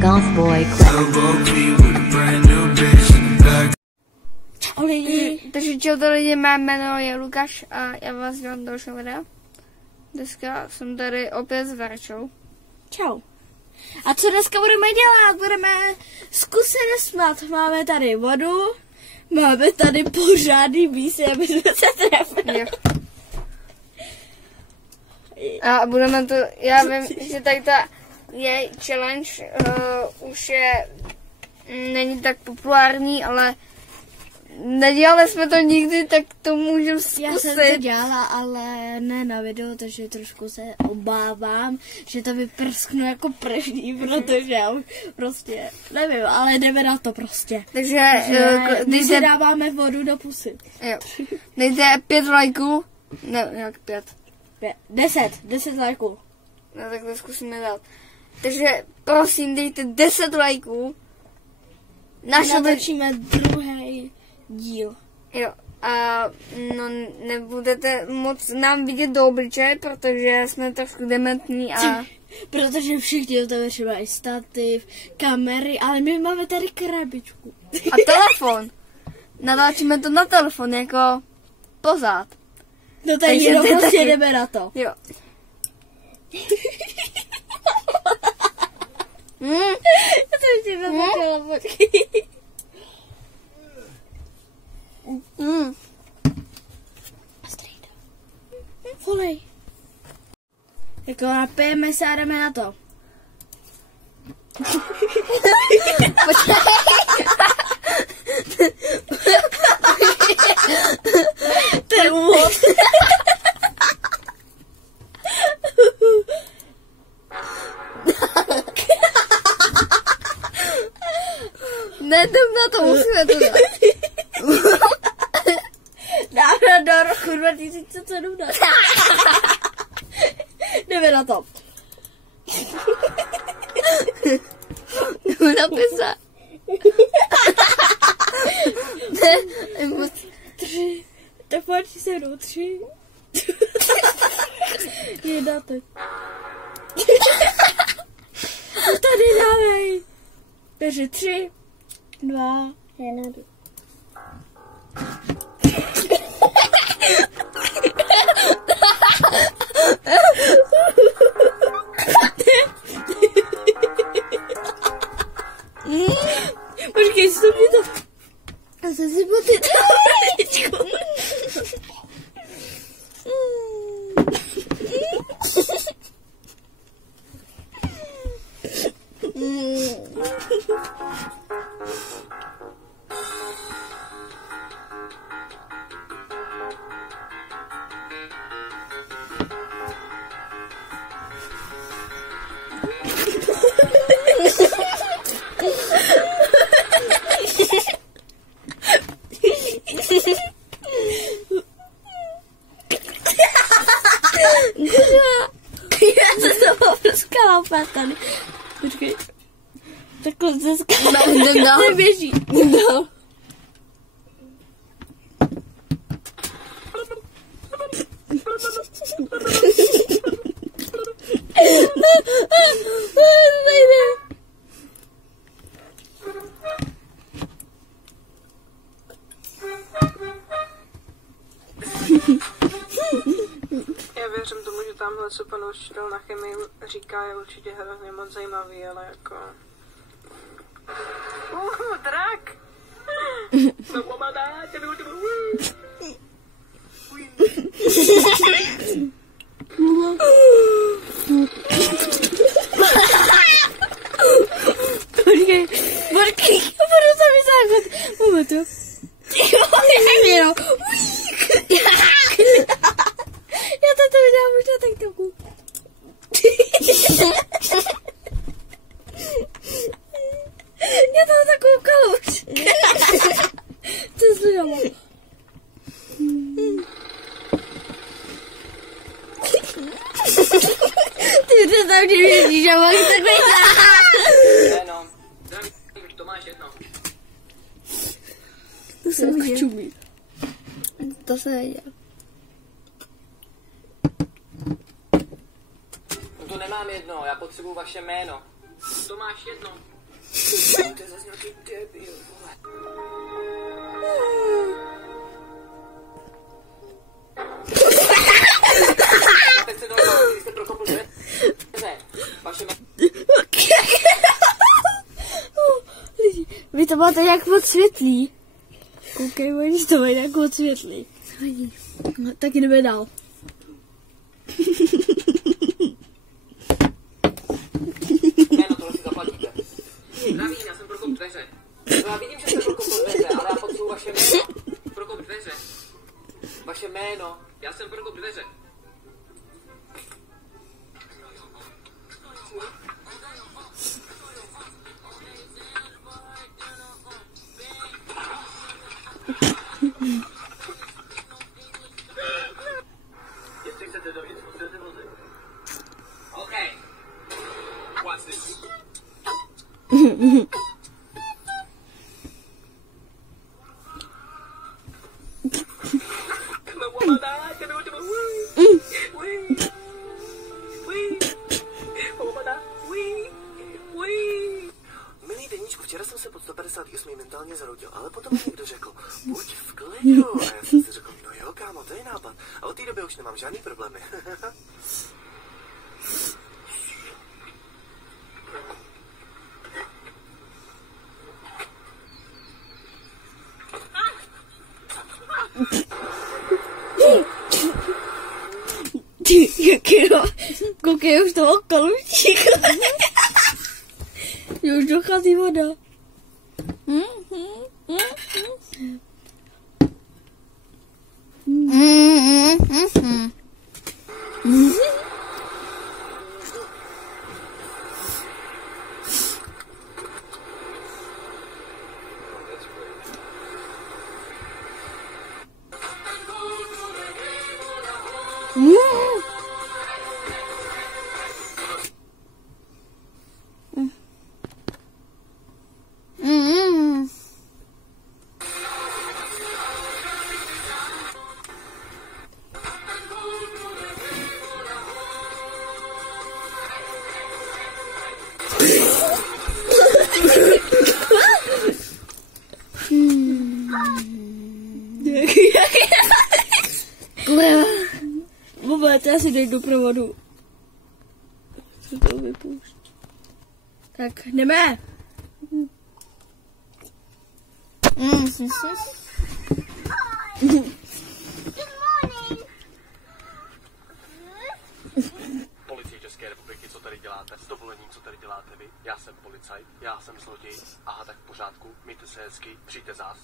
Golf Boy Clip. Čau lidi. Takže čau to lidi, mé jméno je Lukáš a já vás vítám do dalšího videa. Dneska jsem tady opět s Verčou. Čau. A co dneska budeme dělat? Budeme zkusit nesmát. Máme tady vodu, máme tady pořádný místo, aby jsme se trefili. A budeme to, já vím, že tady ta je challenge už je, není tak populární, ale nedělali jsme to nikdy, tak to můžu zkusit. Já jsem to dělala, ale ne na video, takže trošku se obávám, že to vyprsknu jako první, protože já už prostě nevím, ale jdeme na to prostě. Takže my si dáváme vodu do pusy. Jo. Dejte 5 lajků, ne, jak 5. 10 lajků. No tak to zkusíme dát. Takže prosím, dejte 10 lajků. Natočíme druhý díl. Jo. A no, nebudete moc nám vidět do obličeje, protože jsme trošku dementní a... Protože všichni to třeba i stativ, kamery, ale my máme tady krabičku. A telefon. Natáčíme to na telefon, jako pozad. No takže jenom prostě jdeme na to. Jo. Já to ještě natočila, počkej. Volej. Jako napijeme se a jdeme na to. Počkej. To je úvod. Nedem na to, musíme to dát. Dáme do roku 2017. Jdeme na to. Napisa. 3. Tak pojď se mnou. 3. 1. teď. Tady dávej. Takže 3, 2, 1. Počkej, stop mě to. Já jsem si potyt. Já se to poprskala opět tady. Počkej. Takhle se skala. No. Neběží. No. Já věřím tomu, že tamhle co pan učitel na chemii říká, je určitě hrozně moc zajímavý, ale jako... drak! Počkej, budu se vysákat. Momentu. Já to udělám už na TikToku. Já to zakoukala už. Co jsi dělala? Ty představ, že věříš, že mám takový No, to máš jedno. to se čumí. To se nedělá. No to nemám jedno, já potřebuji vaše jméno. To máš jedno. To je zase nějaký debil, vole. Teď se dohodl, když jste prokopl dveře. Vaše Vy to máte nějak moc světlý. Koukej, oni to mají nějak moc světlý. No, tak jdeme dál. Ne, no tohle si zaplatíte. Zdravím, já jsem prokop dveře. No, já vidím, že jste prokopl dveře, ale já potřebuji vaše jméno. Prokop dveře. Vaše jméno. Já jsem prokop dveře. Jestli chcete dovnitř, musíte vozit. OK. What's this? Milý deníčku, včera jsem se pod 158 mentálně zrodil, ale potom mi někdo řekl, buď v klidu. A já jsem si řekl, no jo, kámo, to je nápad. A od té doby už nemám žádný problémy. Koukej, už to okalučík. Už dochází voda. Vůbec, já si dej do provodu. Co to vypouští? Tak, jdeme. Policie České republiky, co tady děláte? S dovolením, co tady děláte vy? Já jsem policajt, já jsem zloděj. Aha, tak v pořádku, mějte se hezky, přijďte zás.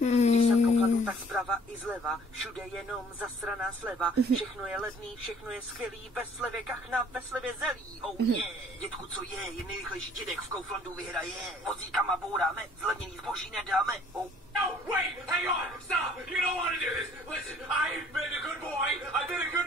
Když jsem koukal tak zprava i zleva, všude jenom zasraná sleva. Všechno je levný, všechno je skvělý, ve slevě kachna, ve slevě zelí. Oh yeah, dětku, co je nejrychlejší dědek v Kauflandu vyhraje. Vozíkama bouráme, zlevněný zboží nedáme. Oh. No, wait, hang on, stop, you don't want to do this. Listen, I've been a good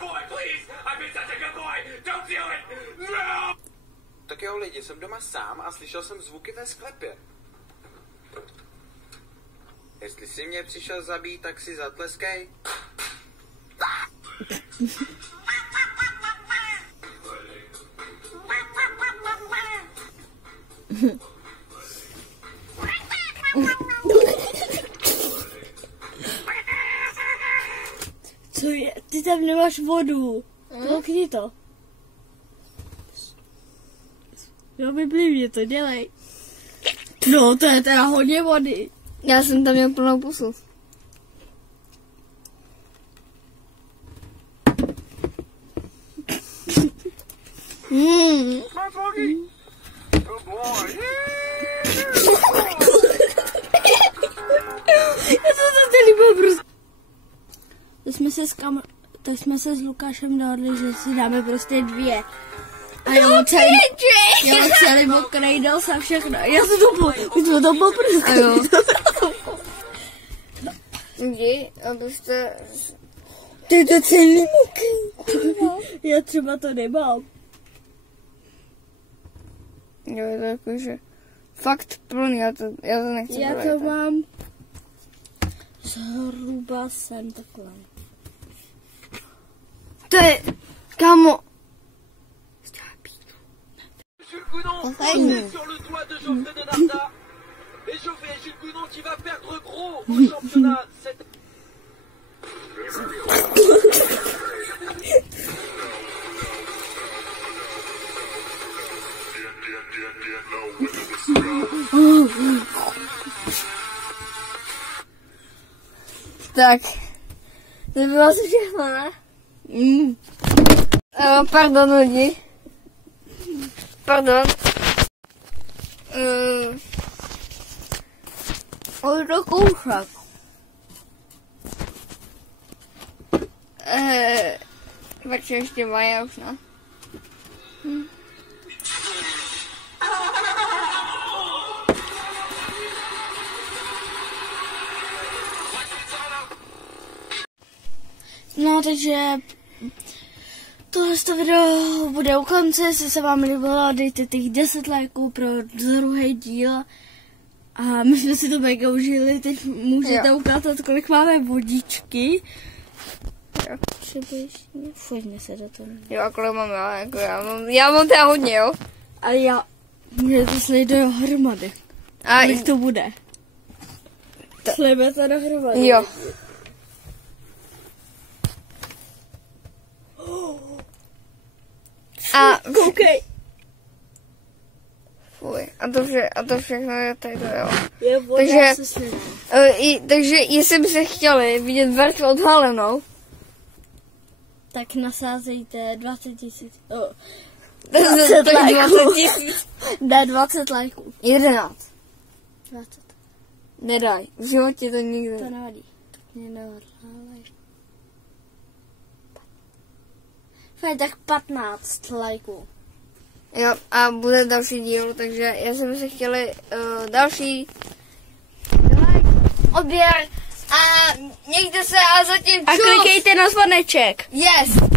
boy, please, I've been such a good boy, don't do it, no! Tak jo lidi, jsem doma sám a slyšel jsem zvuky ve sklepě. Jestli si mě přišel zabít, tak si zatleskej. Co je? Ty tam nemáš vodu. Lokni to. Jo, vyplivně to, dělej. No, to je teda hodně vody. Já jsem tam měl plnou pusu. My Foggy. Good boy. Já jsem to celý poprus. Tak jsme se s Lukášem dohodli, že si dáme prostě 2. A jo, celý mokrý nos a všechno. Já jsem to my jsme to poprskli. Jdi, abyste... Ty to celý mokrý. Já třeba to nemám. Jo, je to jako, že fakt plný, já to nechci. Já to mám zhruba sem takhle. To je, kámo. Jules Coudon, posé sur le toit de Geoffrey Denarda. Et Geoffrey, Jules Coudon qui va perdre gros au championnat. Tak. To bylo asi všechno, ne? Pardon, lidi. Pardon. Oj, do koušek. Pak ještě mají už, ne? No, takže tohle video bude u konce, jestli se vám líbilo, dejte těch 10 lajků pro druhý díl. A my jsme si to mega užili, teď můžete ukázat, kolik máme vodičky. Fužně se do toho. Jo, a kolik mám já, jako já mám teda hodně, jo. Ale já, můžete slejt dohromady. A kolik to bude? Slejme to dohromady. Jo. A koukej. Fuj, a to všechno je tady to, jo. Je voda, takže jestli byste chtěli vidět verzi odhalenou, tak nasázejte 20 000. 20 lajků. Ne, 20 lajků. 11. 20. Nedaj, v životě to nikdy. To nevadí. Tak mě neodhálej. Fajn, tak 15 lajků. Jo, a bude další díl, takže jestli byste chtěli další like, odběr a mějte se a zatím čus. A klikejte na zvoneček. Yes.